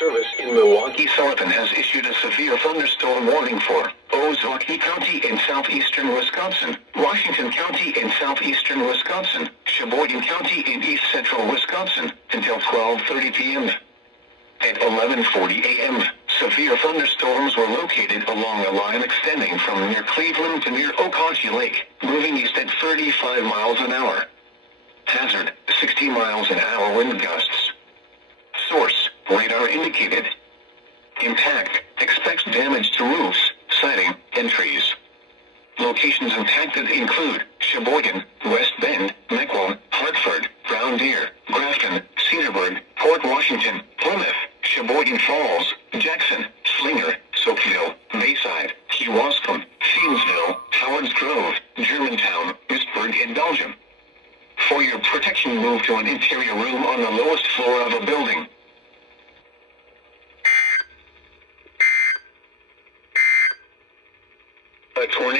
Service in Milwaukee. Sullivan has issued a severe thunderstorm warning for Ozaukee County in southeastern Wisconsin, Washington County in southeastern Wisconsin, Sheboygan County in east central Wisconsin, until 12:30 p.m. At 11:40 a.m., severe thunderstorms were located along a line extending from near Cleveland to near Okauchee Lake, moving east at 35 miles an hour. Hazard, 60 miles an hour wind gusts. Source, radar indicated. Impact, expects damage to roofs, siding, and trees. Locations impacted include Sheboygan, West Bend, Mequon, Hartford, Brown Deer, Grafton, Cedarburg, Port Washington, Plymouth, Sheboygan Falls, Jackson, Slinger, Soapville, Bayside, Kewaskum, Thiensville, Howards Grove, Germantown, Pittsburgh, and Belgium. For your protection, move to an interior room on the lowest floor of a building. A tornado